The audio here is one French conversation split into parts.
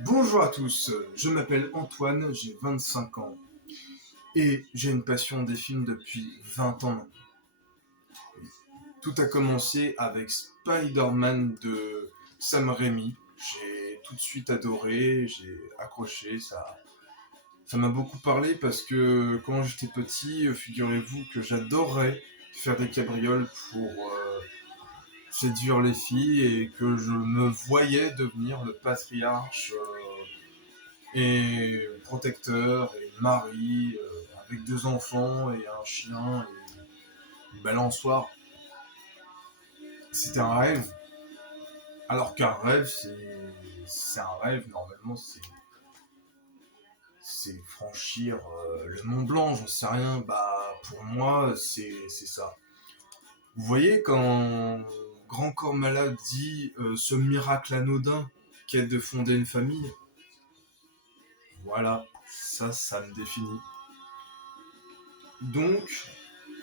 Bonjour à tous, je m'appelle Antoine, j'ai 25 ans et j'ai une passion des films depuis 20 ans maintenant. Tout a commencé avec Spider-Man de Sam Raimi. J'ai tout de suite adoré, j'ai accroché, ça m'a beaucoup parlé parce que quand j'étais petit, figurez-vous que j'adorais faire des cabrioles pour séduire les filles et que je me voyais devenir le patriarche et protecteur et mari avec 2 enfants et un chien et une balançoire. C'était un rêve. Alors qu'un rêve, c'est un rêve, normalement, c'est franchir le Mont Blanc, j'en sais rien. Bah, pour moi, c'est ça. Vous voyez, quand Grand Corps Malade dit ce miracle anodin qu'est de fonder une famille, voilà, ça me définit. Donc,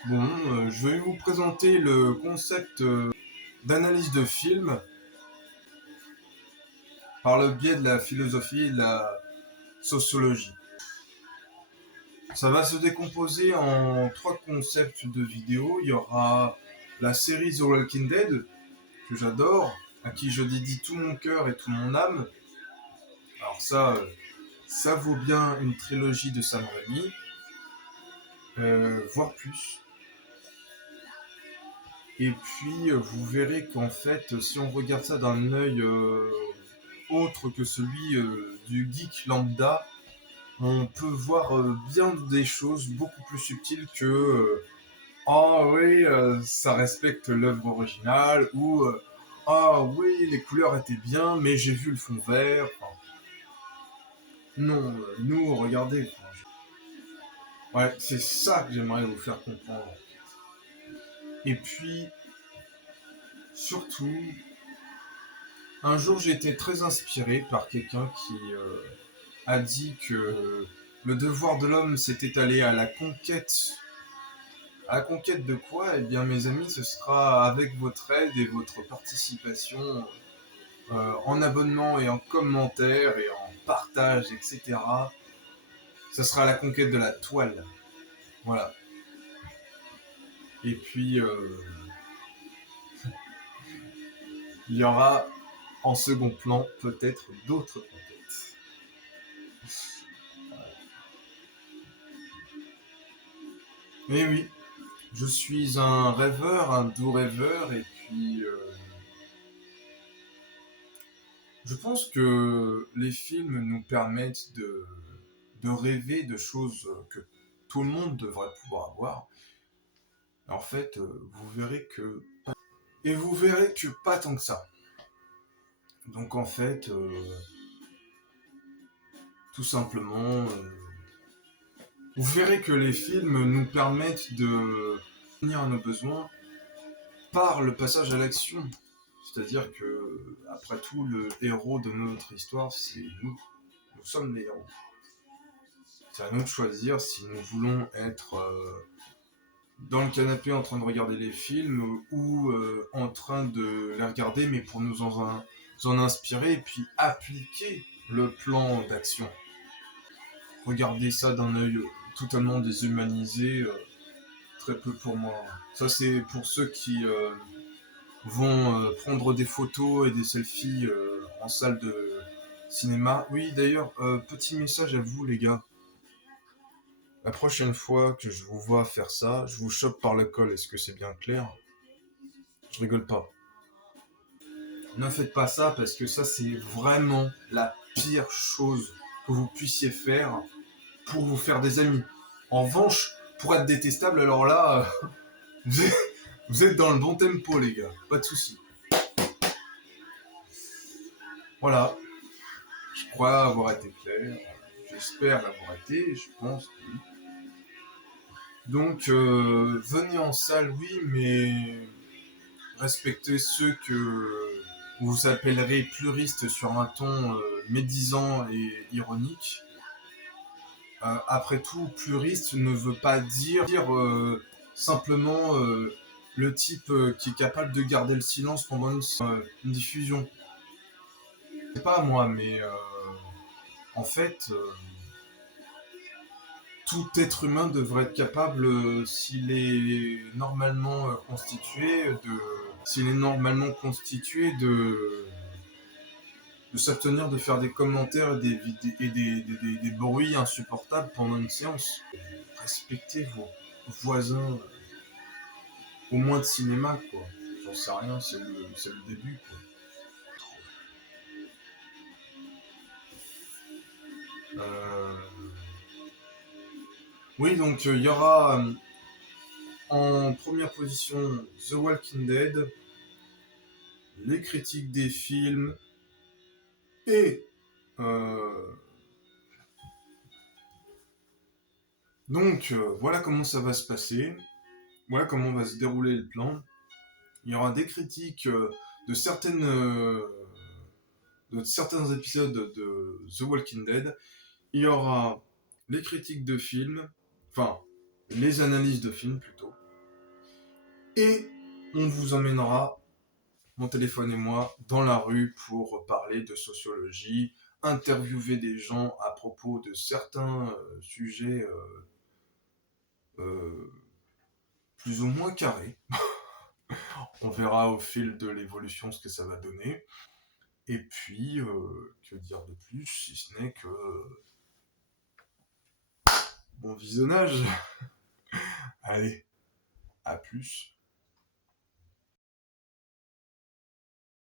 bon, je vais vous présenter le concept d'analyse de film par le biais de la philosophie et de la sociologie. Ça va se décomposer en 3 concepts de vidéos. Il y aura la série The Walking Dead, que j'adore, à qui je dédie tout mon cœur et tout mon âme. Alors ça vaut bien une trilogie de Sam Raimi, voire plus. Et puis vous verrez qu'en fait, si on regarde ça d'un œil autre que celui du geek lambda, on peut voir bien des choses beaucoup plus subtiles que ah oui, ça respecte l'œuvre originale, ou ah oui, les couleurs étaient bien, mais j'ai vu le fond vert. Enfin, non, nous, regardez. Ouais, c'est ça que j'aimerais vous faire comprendre. Et puis, surtout, un jour j'ai été très inspiré par quelqu'un qui a dit que le devoir de l'homme c'était aller à la conquête. À la conquête de quoi? Eh bien, mes amis, ce sera avec votre aide et votre participation en abonnement et en commentaire et en partage, etc. Ce sera la conquête de la toile. Voilà. Et puis, il y aura en second plan peut-être d'autres conquêtes. Mais oui, je suis un rêveur, un doux rêveur, et puis je pense que les films nous permettent de rêver de choses que tout le monde devrait pouvoir avoir. En fait, vous verrez que... Et vous verrez que pas tant que ça. Donc en fait, tout simplement, vous verrez que les films nous permettent de venir à nos besoins par le passage à l'action. C'est-à-dire que, après tout, le héros de notre histoire, c'est nous. Nous sommes les héros. C'est à nous de choisir si nous voulons être dans le canapé en train de regarder les films ou en train de les regarder, mais pour nous en inspirer et puis appliquer le plan d'action. Regarder ça d'un œil totalement déshumanisé, très peu pour moi. Ça, c'est pour ceux qui vont prendre des photos et des selfies en salle de cinéma. Oui, d'ailleurs, petit message à vous, les gars. La prochaine fois que je vous vois faire ça, je vous chope par le col. Est-ce que c'est bien clair? Je rigole pas. Ne faites pas ça parce que ça, c'est vraiment la pire chose que vous puissiez faire pour vous faire des amis. En revanche, pour être détestable, alors là, vous êtes dans le bon tempo, les gars. Pas de soucis. Voilà. Je crois avoir été clair. J'espère l'avoir été. Je pense que oui. Donc, venez en salle, oui, mais respectez ceux que vous appellerez puristes sur un ton médisant et ironique. Après tout, puriste ne veut pas dire simplement le type qui est capable de garder le silence pendant une diffusion. C'est pas moi, mais En fait, tout être humain devrait être capable, s'il est normalement constitué, de s'abstenir de faire des commentaires et des bruits insupportables pendant une séance. Respectez vos voisins, au moins de cinéma, quoi. J'en sais rien, c'est le début, quoi. Oui, donc il y aura en première position The Walking Dead, les critiques des films et donc voilà comment ça va se passer, voilà comment va se dérouler le plan. Il y aura des critiques de certains épisodes de The Walking Dead. Il y aura les critiques de films, enfin les analyses de films plutôt. Et on vous emmènera, mon téléphone et moi, dans la rue pour parler de sociologie, interviewer des gens à propos de certains sujets plus ou moins carrés. On verra au fil de l'évolution ce que ça va donner. Et puis, que dire de plus, si ce n'est que... bon visionnage. Allez, à plus.